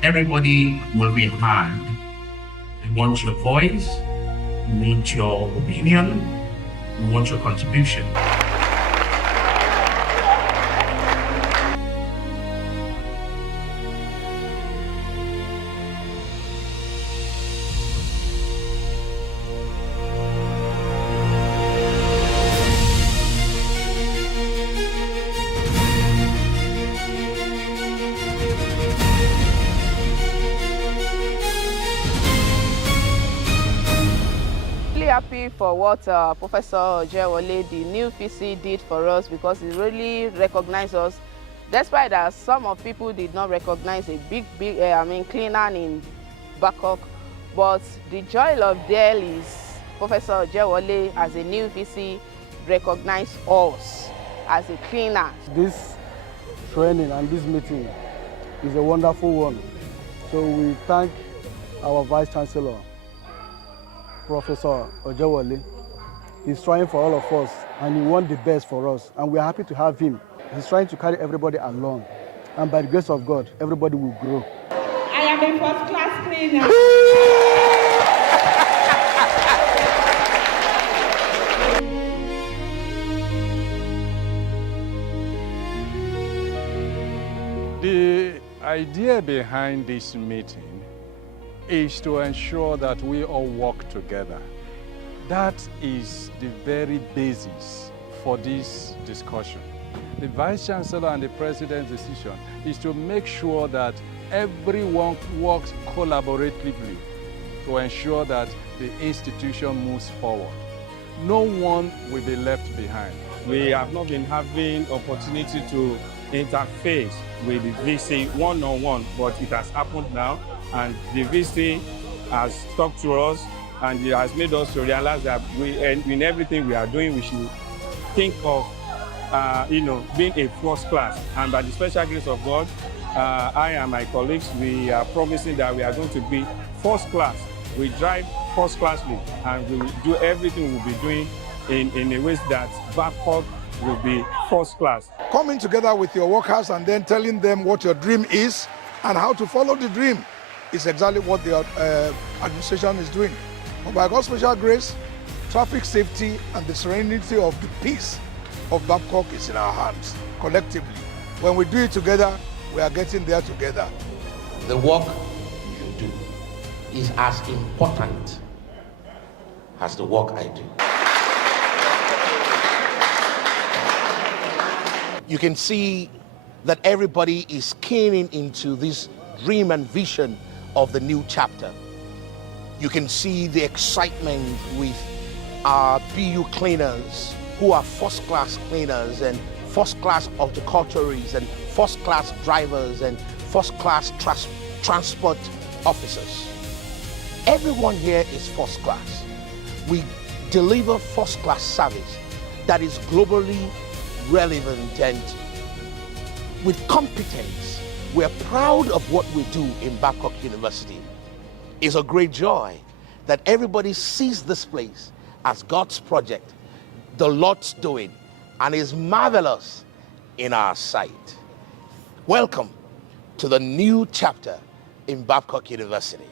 Everybody will be heard. We want your voice, we want your opinion, we want your contribution. Happy for what Professor Ojewole, the new VC, did for us, because it really recognized us. Despite that some of people did not recognize a big cleaner in Babcock, but the joy of there is Professor Ojewole as a new VC recognized us as a cleaner. This training and this meeting is a wonderful one. So we thank our Vice Chancellor, Professor Ojewole. He's trying for all of us, and he wants the best for us, and we're happy to have him. He's trying to carry everybody along, and by the grace of God, everybody will grow. I am a first-class cleaner. The idea behind this meeting is to ensure that we all work together. That is the very basis for this discussion. The Vice Chancellor and the President's decision is to make sure that everyone works collaboratively to ensure that the institution moves forward. No one will be left behind. We have not been having opportunity to interface with the VC one-on-one, but it has happened now. And the VC has talked to us, and it has made us to realize that in everything we are doing, we should think of, being a first class. And by the special grace of God, I and my colleagues, we are promising that we are going to be first class. We drive first classly, and we will do everything we'll be doing in a way that Babcock will be first class. Coming together with your workers and then telling them what your dream is and how to follow the dream is exactly what the administration is doing. But by God's special grace, traffic safety and the serenity of the peace of Babcock is in our hands, collectively. When we do it together, we are getting there together. The work you do is as important as the work I do. You can see that everybody is keening into this dream and vision of the new chapter. You can see the excitement with our BU cleaners who are first-class cleaners and first-class horticulturists and first-class drivers and first-class transport officers. Everyone here is first-class. We deliver first-class service that is globally relevant and with competence. We're proud of what we do in Babcock University. It's a great joy that everybody sees this place as God's project, the Lord's doing, and is marvelous in our sight. Welcome to the new chapter in Babcock University.